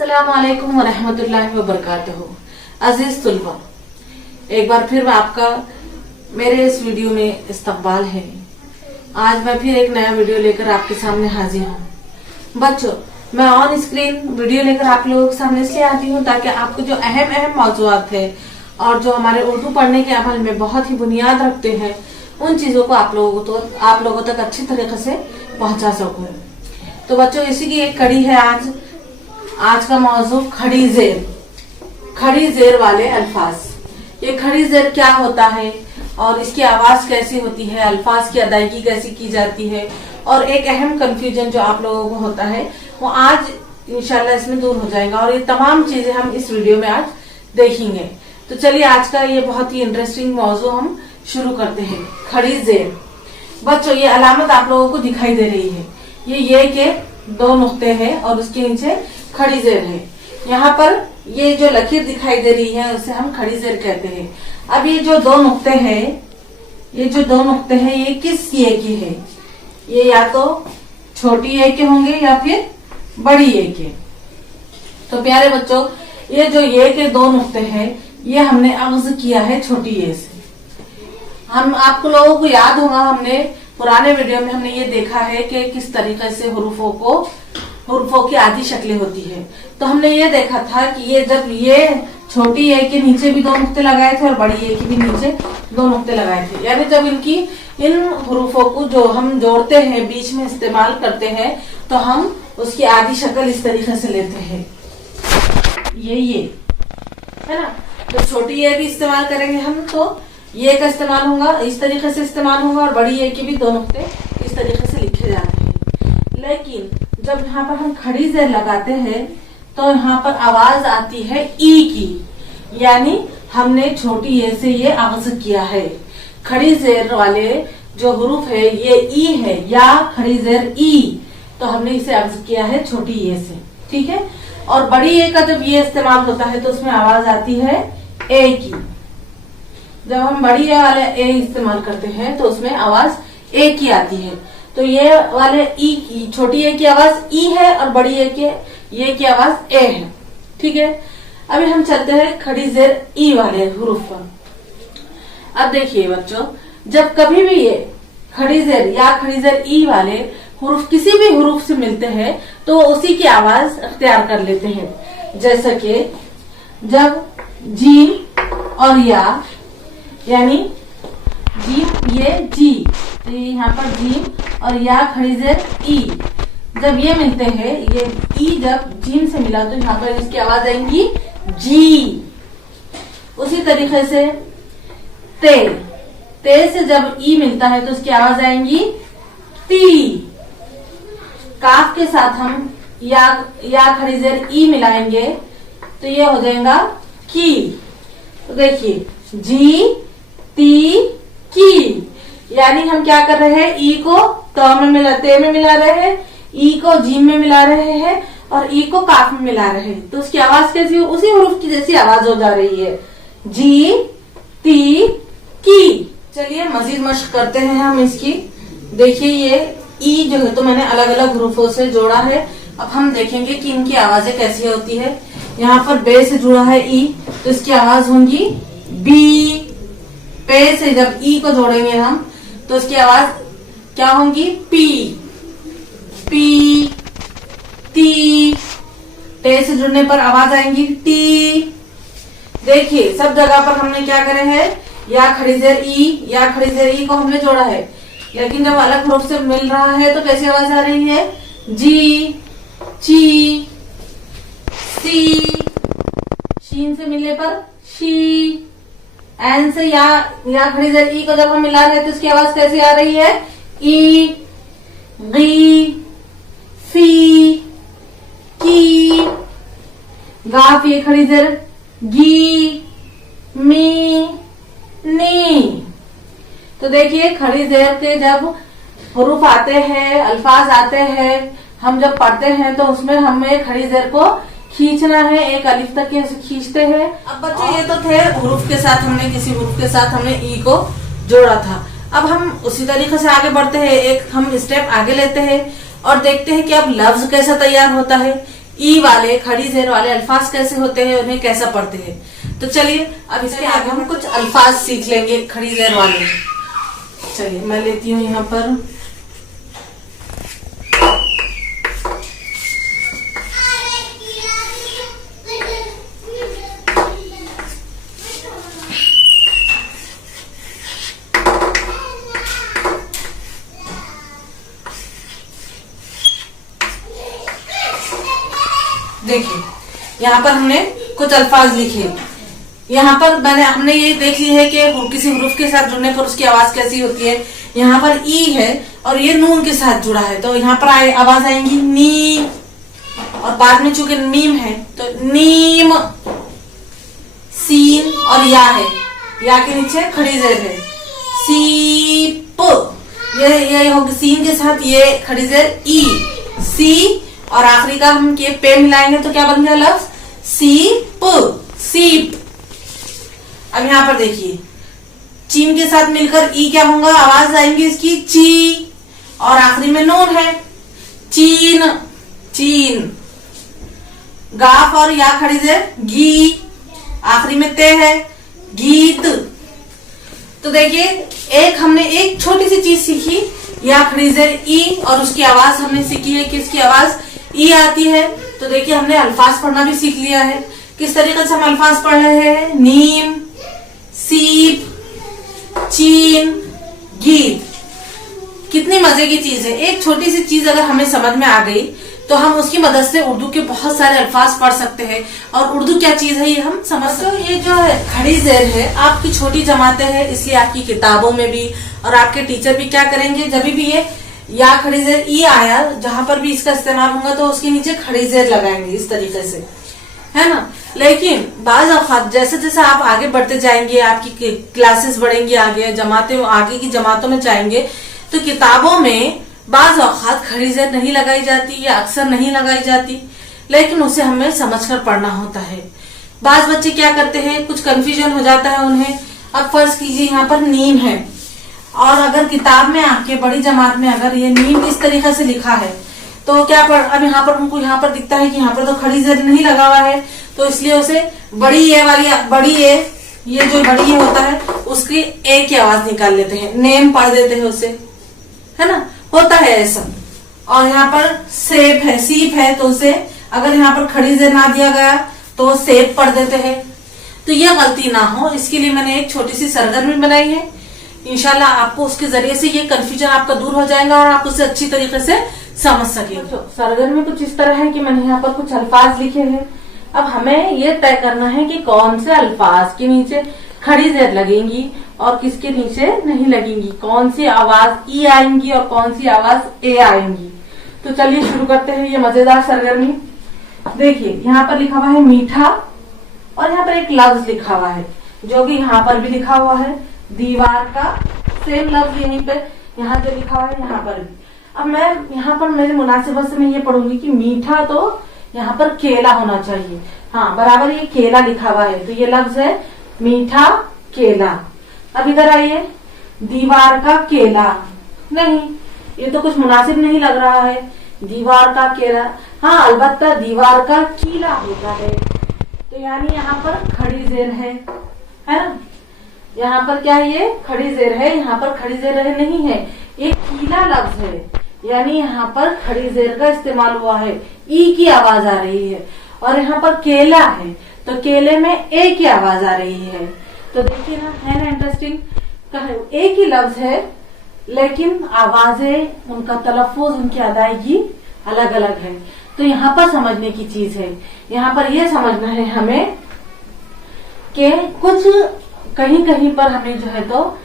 अस्सलामुअलैकुम वरहमतुल्लाहि वबरकातुहू। अजीज तुलबा, एक बार फिर आपका मेरे इस वीडियो में इस्तकबाल है। आज मैं फिर एक नया वीडियो लेकर आपके सामने हाजिर हूँ। बच्चों, मैं ऑन स्क्रीन वीडियो लेकर आप लोगों के सामने इसलिए आती हूँ ताकि आपको जो अहम अहम मौजूआत है और जो हमारे उर्दू पढ़ने के अमल में बहुत ही बुनियाद रखते हैं, उन चीजों को आप लोगों तक अच्छी तरीके से पहुंचा सकूं। तो बच्चों, इसी की एक कड़ी है आज का मौजू खड़ी जेर वाले अल्फाज। ये खड़ी जेर क्या होता है और इसकी आवाज कैसी होती है, अल्फाज की अदायगी कैसी की जाती है, और एक अहम कंफ्यूजन जो आप लोगों को होता है वो आज इंशाल्लाह इसमें दूर हो जाएगा। और ये तमाम चीजें हम इस वीडियो में आज देखेंगे। तो चलिए, आज का ये बहुत ही इंटरेस्टिंग मौजू हम शुरू करते हैं। खड़ी जेर। बच्चों, ये अलामत आप लोगों को दिखाई दे रही है। ये के दो नुक्ते हैं और उसके नीचे खड़ी जेर है। यहाँ पर ये जो लकीर दिखाई दे रही है उसे हम खड़ी जेर कहते हैं। अब ये जो दो नुक्ते हैं, ये किस ये के है? ये या तो छोटी ए के होंगे या फिर बड़ी ए के। तो प्यारे बच्चों, ये जो ये के दो नुक्ते हैं ये हमने अग़्ज़ किया है छोटी ए से। हम आपको लोगों को याद होगा, हमने पुराने वीडियो में हमने ये देखा है कि किस तरीके से हुरूफों की आधी शक्लें होती है। तो हमने ये देखा था कि ये जब ये छोटी ए के नीचे भी दो नुक्ते लगाए थे और बड़ी ए के भी नीचे दो नुक्ते लगाए थे, यानी जब इन हुरूफों को जो हम जोड़ते हैं, बीच में इस्तेमाल करते हैं, तो हम उसकी आधी शक्ल इस तरीके से लेते हैं। ये है ना। तो छोटी ए भी इस्तेमाल करेंगे हम तो ये का इस्तेमाल होगा, इस तरीके से इस्तेमाल होगा, और बड़ी ए के भी दो नुक्ते इस तरीके से लिखे जाते हैं। लेकिन जब यहाँ पर हम खड़ी जेर लगाते हैं तो यहाँ पर आवाज आती है ई की, यानी हमने छोटी ए से ये अग़्ज़ किया है। खड़ी जेर वाले जो हुरूफ है ये ई है, या खड़ी जेर ई, तो हमने इसे अग़्ज़ किया है छोटी ए से। ठीक है। और बड़ी ए का जब ये इस्तेमाल होता है तो उसमें आवाज आती है ए की। जब हम बड़ी ए वाले ए इस्तेमाल करते हैं तो उसमें आवाज ए की आती है। तो ये वाले ई की, छोटी ए की आवाज ई है और बड़ी ए के ये की आवाज ए है। ठीक है। अभी हम चलते हैं खड़ी जेर ई वाले हुरूफ पर। अब देखिए बच्चों, जब कभी भी ये खड़ी जेर या खड़ी जेर ई वाले हुरूफ किसी भी हुरूफ से मिलते हैं तो उसी की आवाज अख्तियार कर लेते हैं। जैसे कि जब जीम और या, यानी जीम ये जी, तो यहाँ पर जीम और या खड़ी जेर ई, जब ये मिलते हैं, ये ई जब जीम से मिला तो यहाँ पर इसकी आवाज आएंगी जी। उसी तरीके से ते से जब ई मिलता है तो उसकी आवाज आएंगी ती। काफ के साथ हम या खड़ी जेर ई मिलाएंगे तो ये हो जाएगा की। तो देखिए, जी ती की, यानी हम क्या कर रहे हैं, ई को ते में मिला रहे हैं, ई को जीम में मिला रहे हैं और ई को काफ में मिला रहे हैं। तो उसकी आवाज कैसी हो, उसी हुरूफ की जैसी आवाज हो जा रही है, जी ती की। चलिए मजीद मश्क करते हैं हम इसकी। देखिए, ये ई जो है तो मैंने अलग अलग हुरूफों से जोड़ा है। अब हम देखेंगे कि इनकी आवाजें कैसी होती है। यहाँ पर बे से जुड़ा है ई, तो इसकी आवाज होंगी बी। पे से जब ई को जोड़ेंगे हम तो इसकी आवाज क्या होंगी, पी ती। टे से जुड़ने पर आवाज आएंगी टी। देखिए, सब जगह पर हमने क्या करे हैं, या खड़ी जेर ई को हमने जोड़ा है, लेकिन जब अलग हुरूफ से मिल रहा है तो कैसी आवाज आ रही है, जी ची सी। शीन से मिलने पर शी। एन से या खड़ी जेर ई को जब हम मिला रहे हैं तो उसकी आवाज कैसी आ रही है, ई गी फी की। गाफ ये खड़ी जेर गी मी नी। तो देखिए, खड़ी जेर के जब हुरूफ आते हैं, अल्फाज आते हैं, हम जब पढ़ते हैं तो उसमें हमें खड़ी जेर को खींचना है, एक अलिफ तक ऐसे खींचते हैं। अब बच्चे, ये तो थे हुरूफ के साथ, हमने किसी हुरूफ के साथ हमने ई को जोड़ा था। अब हम उसी तरीके से आगे बढ़ते हैं, एक हम स्टेप आगे लेते हैं और देखते हैं कि अब लफ्ज कैसा तैयार होता है। ई वाले खड़ी जेर वाले अल्फाज कैसे होते हैं, उन्हें कैसा पढ़ते हैं। तो चलिए अब इसके आगे हम कुछ अल्फाज सीख लेंगे खड़ी जेर वाले। चलिए मैं लेती हूँ यहाँ पर देखिए यहाँ पर हमने कुछ अल्फाज लिखे। यहाँ पर हमने ये देख ली है कि किसी हुरूफ के साथ जुड़ने पर उसकी आवाज कैसी होती है। यहाँ पर ई है और ये नून के साथ जुड़ा है, तो यहाँ पर आवाज आएंगी नी, और बाद में चूंकि मीम है तो नीम। सीन और या है, या के नीचे खड़ी जेर है, सीप। ये होगी सीन के साथ ये खड़ी जेर ई, सी, और आखिरी का हम के पे मिलाएंगे तो क्या बन गया लफ्ज सीप, सीप। अब यहाँ पर देखिए चीन के साथ मिलकर ई क्या होगा, आवाज आएंगी इसकी ची, और आखिरी में नून है चीन, चीन। गाफ और या खड़ी जेर गी, आखिरी में ते है गीत। तो देखिए हमने एक छोटी सी चीज सीखी, या खड़ी जेर ई, और उसकी आवाज हमने सीखी है कि इसकी आवाज ई आती है। तो देखिए हमने अल्फाज पढ़ना भी सीख लिया है। किस तरीके से हम अल्फाज पढ़ रहे हैं, नीम, सीप, चीन, गीत। कितनी मजे की चीज है। एक छोटी सी चीज अगर हमें समझ में आ गई तो हम उसकी मदद से उर्दू के बहुत सारे अल्फाज पढ़ सकते हैं, और उर्दू क्या चीज है ये हम समझ सकते हैं। ये जो है खड़ी जेर है आपकी छोटी जमातें हैं, इसलिए आपकी किताबों में भी और आपके टीचर भी क्या करेंगे, जब भी ये या खड़ी जेर ई आया जहां पर भी इसका इस्तेमाल होगा तो उसके नीचे खड़ी जेर लगाएंगे इस तरीके से, है ना। लेकिन बाज औक़ात जैसे जैसे आप आगे बढ़ते जाएंगे, आपकी क्लासेस बढ़ेंगी, आगे की जमातों में जाएंगे, तो किताबों में बाज औक़ात खड़ी जेर नहीं लगाई जाती या अक्सर नहीं लगाई जाती, लेकिन उसे हमें समझकर पढ़ना होता है। बाज बच्चे क्या करते हैं, कुछ कंफ्यूजन हो जाता है उन्हें। अब फर्ज कीजिए यहाँ पर नीम है, और अगर किताब में आपके बड़ी जमात में अगर ये नीम इस तरीके से लिखा है तो क्या अब यहाँ पर उनको यहाँ पर दिखता है कि यहाँ पर तो खड़ी जेर नहीं लगा हुआ है, तो इसलिए उसे बड़ी ए वाली बड़ी ए, ये जो बड़ी ए होता है उसकी ए की आवाज निकाल लेते हैं, नेम पढ़ देते हैं उसे, है ना, होता है ऐसा। और यहाँ पर सेब है, सीप है, तो उसे अगर यहाँ पर खड़ी जेर ना दिया गया तो सेब पढ़ देते हैं। तो ये गलती ना हो इसके लिए मैंने एक छोटी सी सरगर्मी बनाई है। इंशाल्लाह आपको उसके जरिए से ये कंफ्यूजन आपका दूर हो जाएगा और आप उसे अच्छी तरीके से समझ सकेंगे। तो सरगर्मी कुछ इस तरह है कि मैंने यहाँ पर कुछ अल्फाज लिखे हैं। अब हमें ये तय करना है कि कौन से अल्फाज के नीचे खड़ी जेर लगेंगी और किसके नीचे नहीं लगेंगी, कौन सी आवाज ई आएंगी और कौन सी आवाज ए आएंगी। तो चलिए शुरू करते हैं ये मजेदार सरगर्मी। देखिए यहाँ पर लिखा हुआ है मीठा, और यहाँ पर एक लफ्ज लिखा हुआ है जो कि यहाँ पर भी लिखा हुआ है, दीवार का सेम लफ्ज यहीं पे यहाँ जो लिखा हुआ है यहाँ पर भी। अब मैं यहाँ पर मेरी मुनासिबत से मैं ये पढ़ूंगी कि मीठा तो यहाँ पर केला होना चाहिए। हाँ बराबर ये केला लिखा हुआ है, तो ये लफ्ज है मीठा केला। अब इधर आइए, दीवार का केला, नहीं ये तो कुछ मुनासिब नहीं लग रहा है, दीवार का केला। हाँ अलबत्ता दीवार का कीला होता है, तो यानी यहाँ पर खड़ी जेर है ना। यहाँ पर क्या है, ये खड़ी जेर है, यहाँ पर खड़ी जेर नहीं है, एक कीला लफ्ज है, यानी यहाँ पर खड़ी जेर का इस्तेमाल हुआ है, ई की आवाज आ रही है। और यहाँ पर केला है तो केले में ए की आवाज आ रही है। तो देखिए ना, है ना इंटरेस्टिंग, एक ही लफ्ज है लेकिन आवाजें, उनका तलफ्फुज, उनकी अदायगी अलग अलग है। तो यहाँ पर समझने की चीज है, यहाँ पर यह समझना है हमें कि कुछ कहीं कहीं पर हमें जो है तो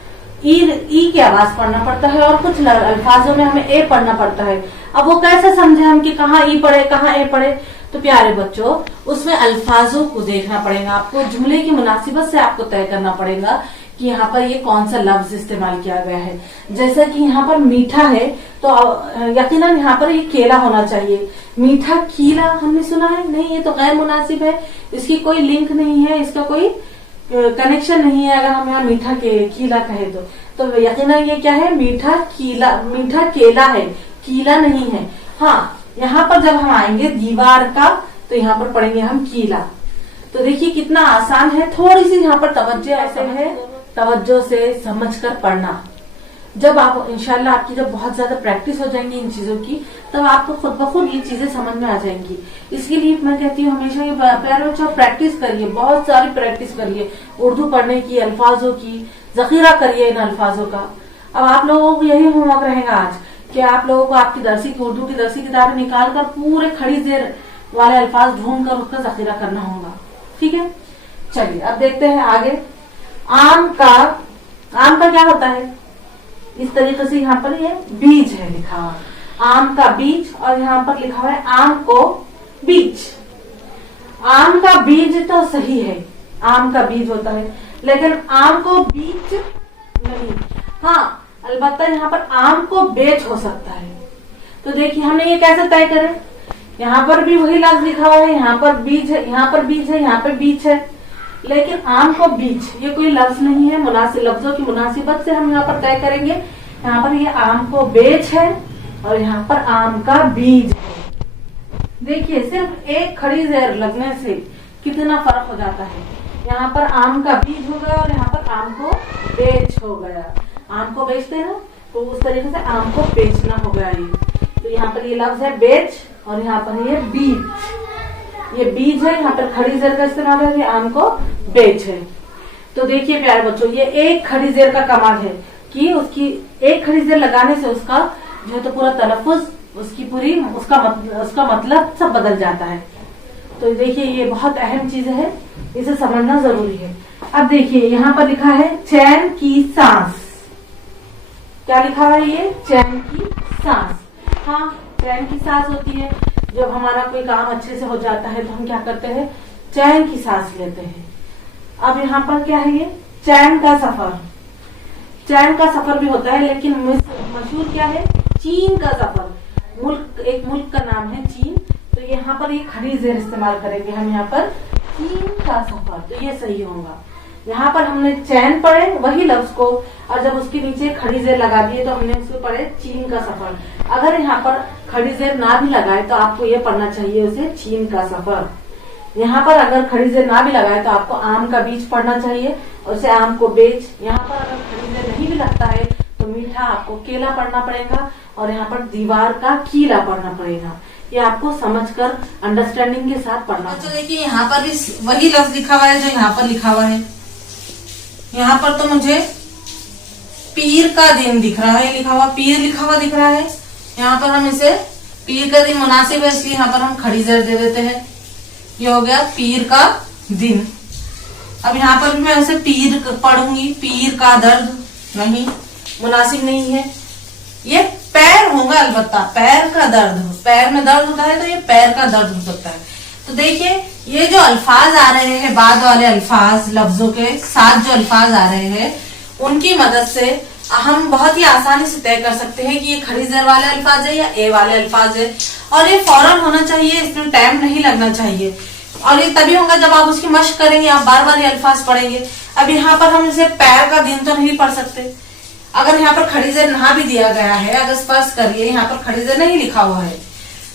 ई की आवाज पढ़ना पड़ता है और कुछ अल्फाजों में हमें ए पढ़ना पड़ता है। अब वो कैसे समझे हम कि कहाँ ई पढ़े कहाँ ए पढ़े। तो प्यारे बच्चों, उसमें अल्फाजों को देखना पड़ेगा आपको, जुमले की मुनासिबत से आपको तय करना पड़ेगा कि यहाँ पर ये कौन सा लफ्ज इस्तेमाल किया गया है। जैसे कि यहाँ पर मीठा है तो यकीनन यहाँ पर ये केला होना चाहिए। मीठा कीला हमने सुना है, नहीं, ये तो गैर मुनासिब है, इसकी कोई लिंक नहीं है, इसका कोई कनेक्शन नहीं है। अगर हम यहाँ मीठा कीला कहे तो यकीनन ये क्या है, मीठा केला है, कीला नहीं है। हाँ यहाँ पर जब हम आएंगे दीवार का तो यहाँ पर पढ़ेंगे हम कीला। तो देखिए कितना आसान है, थोड़ी सी यहाँ पर तवज्जो ऐसे है, तवज्जो से समझकर पढ़ना। जब आप इंशाल्लाह आपकी जब बहुत ज्यादा प्रैक्टिस हो जाएंगी इन चीजों की, तब आपको खुद ब खुद ये चीजें समझ में आ जाएंगी। इसके लिए मैं कहती हूँ हमेशा ये प्यारे बच्चों प्रैक्टिस करिए, बहुत सारी प्रैक्टिस करिए उर्दू पढ़ने की, अल्फाजों की, जखीरा करिए इन अल्फाजों का। अब आप लोगों को यही होमवर्क रहेगा आज कि आप लोगों को आपकी दरसी की उर्दू की दरसी किताबें निकाल कर पूरे खड़ी जेर वाले अल्फाज ढूंढ कर उसका जखीरा करना होगा। ठीक है, चलिए अब देखते हैं आगे। आम का क्या होता है? इस तरीके से यहाँ पर ये बीज है लिखा हुआ, आम का बीज, और यहाँ पर लिखा हुआ है आम को बीज। आम का बीज तो सही है, आम का बीज होता है, लेकिन आम को बीज नहीं। हाँ, अलबत्ता यहाँ पर आम को बेच हो सकता है। तो देखिए हमने ये कैसे तय करें? यहाँ पर भी वही लफ्ज लिखा हुआ है, यहाँ पर बीज है, यहाँ पर बीज है, यहाँ पर बीज है, लेकिन आम को बीज ये कोई लफ्ज नहीं है। मुनासिब लफ्जों की मुनासिबत से हम यहाँ पर तय करेंगे। यहाँ पर ये आम को बेच है और यहाँ पर आम का बीज है। देखिए सिर्फ एक खड़ी जेर लगने से कितना फर्क हो जाता है। यहाँ पर आम का बीज हो गया और यहाँ पर आम को बेच हो गया। आम को बेचते हैं तो उस तरीके से आम को बेचना हो गया ये। तो यहाँ पर ये लफ्ज है बेच और यहाँ पर ये बीज, ये बीज है, यहाँ पर खड़ी जेर का इस्तेमाल है, ये आम को बेच है। तो देखिए प्यारे बच्चों, ये एक खड़ी जेर का कमाल है कि उसकी एक खड़ी जेर लगाने से उसका जो है तो पूरा तलफ़ुज़, उसकी पूरी उसका मतलब सब बदल जाता है। तो देखिए ये बहुत अहम चीज है, इसे समझना जरूरी है। अब देखिए यहाँ पर लिखा है चैन की सांस। क्या लिखा है ये? चैन की सांस। हाँ, चैन की सांस होती है जब हमारा कोई काम अच्छे से हो जाता है तो हम क्या करते हैं? चैन की सांस लेते हैं। अब यहाँ पर क्या है? ये चैन का सफर। चैन का सफर भी होता है, लेकिन मशहूर क्या है? चीन का सफर। एक मुल्क का नाम है चीन। तो यहाँ पर ये खड़ी जेर इस्तेमाल करेंगे हम, यहाँ पर चीन का सफर, तो ये सही होगा। यहाँ पर हमने चैन पढ़े वही लफ्ज को, और जब उसके नीचे खड़ी जेर लगा दिए तो हमने उसको पढ़े चीन का सफर। अगर यहाँ पर खड़ी जेर ना भी लगाए तो आपको ये पढ़ना चाहिए उसे चीन का सफर। यहाँ पर अगर खड़ी जेर ना भी लगाए तो आपको आम का बीज पढ़ना चाहिए और उसे आम को बेच। यहाँ पर अगर खड़ी जेर नहीं भी लगता है तो मीठा आपको केला पढ़ना पड़ेगा, और यहाँ पर दीवार का कीला पढ़ना पड़ेगा। ये आपको समझकर अंडरस्टैंडिंग के साथ पढ़ना। तो देखिए यहाँ पर भी वही लफ्ज लिखा हुआ है जो यहाँ पर लिखा हुआ है। यहाँ पर तो मुझे पीर का दिन दिख रहा है, लिखा हुआ पीर लिखा हुआ दिख रहा है। यहाँ पर हम इसे पीर का दिन मुनासिब है इसलिए यहाँ पर हम खड़ी जेर दे देते हैं। ये हो गया पीर का दिन। अब यहाँ पर भी मैं उसे पीर पढ़ूंगी, पीर का दर्द नहीं, मुनासिब नहीं है। ये पैर होगा, अलबत्ता पैर का दर्द, पैर में दर्द होता है तो ये पैर का दर्द हो सकता है। तो देखिए ये जो अल्फाज आ रहे हैं, बाद वाले अल्फाज, लफ्जों के साथ जो अल्फाज आ रहे हैं, उनकी मदद से हम बहुत ही आसानी से तय कर सकते हैं कि ये खड़ी जेर वाले अल्फाज है या ए वाले अल्फाज है। और ये फौरन होना चाहिए, इसमें टाइम नहीं लगना चाहिए। और ये तभी होगा जब आप उसकी मशक करेंगे, आप बार बार ये अल्फाज पढ़ेंगे। अब यहाँ पर हम इसे पैर का दिन तो नहीं पढ़ सकते। अगर यहाँ पर खड़ी जेर ना भी दिया गया है, अगर स्पर्श करिए यहाँ पर खड़ी जेर नहीं लिखा हुआ है,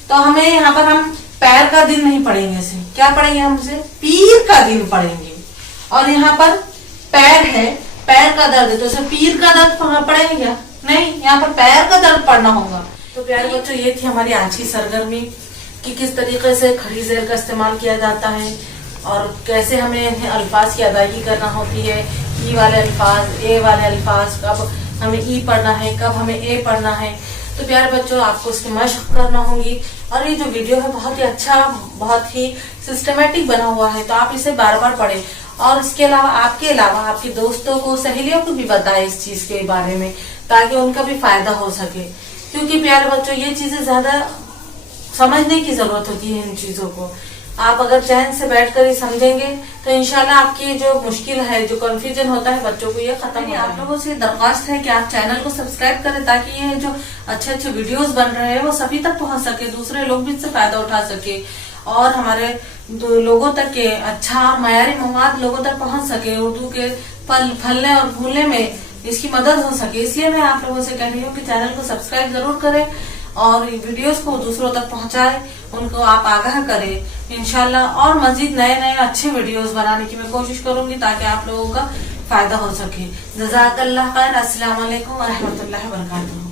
तो हमें यहाँ पर हम पैर का दिन नहीं पढ़ेंगे, इसे क्या पढ़ेंगे? हम इसे पीर का दिन पढ़ेंगे। और यहाँ पर पैर है, पैर का दर्द है, तो इसे पीर का दर्द पढ़ेंगे क्या? नहीं, यहाँ पर पैर का दर्द पढ़ना होगा। तो प्यारे बच्चों, ये थी हमारी आज की सरगर्मी कि किस तरीके से खड़ी जेर का इस्तेमाल किया जाता है और कैसे हमें अल्फाज की अदायगी करना होती है। ई वाले अल्फाज, ए वाले अल्फाज, कब हमें ई पढ़ना है, कब हमें ए पढ़ना है। तो प्यारे बच्चों, आपको इसकी मशक करना होगी। और ये जो वीडियो है बहुत ही अच्छा, बहुत ही सिस्टमेटिक बना हुआ है, तो आप इसे बार बार पढ़ें। और इसके अलावा आपके दोस्तों को, सहेलियों को भी बताएं इस चीज के बारे में, ताकि उनका भी फायदा हो सके। क्योंकि प्यारे बच्चों, ये चीजें ज्यादा समझने की जरूरत होती है इन चीजों को। आप अगर चैन से बैठकर ही समझेंगे तो इंशाल्लाह आपकी जो मुश्किल है, जो कंफ्यूजन होता है बच्चों को, ये खत्म हो। आप लोगों से दरख्वास्त है कि आप चैनल को सब्सक्राइब करें, ताकि ये जो अच्छे अच्छे वीडियोस बन रहे हैं वो सभी तक पहुंच सके, दूसरे लोग भी इससे फायदा उठा सके और हमारे लोगों तक के अच्छा मयारी मवाद लोगों तक पहुंच सके, उर्दू के फलने और फूलने में इसकी मदद हो सके। इसलिए मैं आप लोगों से कह रही हूँ कि चैनल को सब्सक्राइब जरूर करें और वीडियोस को दूसरों तक पहुंचाए, उनको आप आगाह करें। इंशाल्लाह और मजीद नए नए अच्छे वीडियोस बनाने की मैं कोशिश करूंगी ताकि आप लोगों का फायदा हो सके। जज़ाकल्लाह खैर। अस्सलाम वालेकुम व रहमतुल्लाहि व बरकातुहू।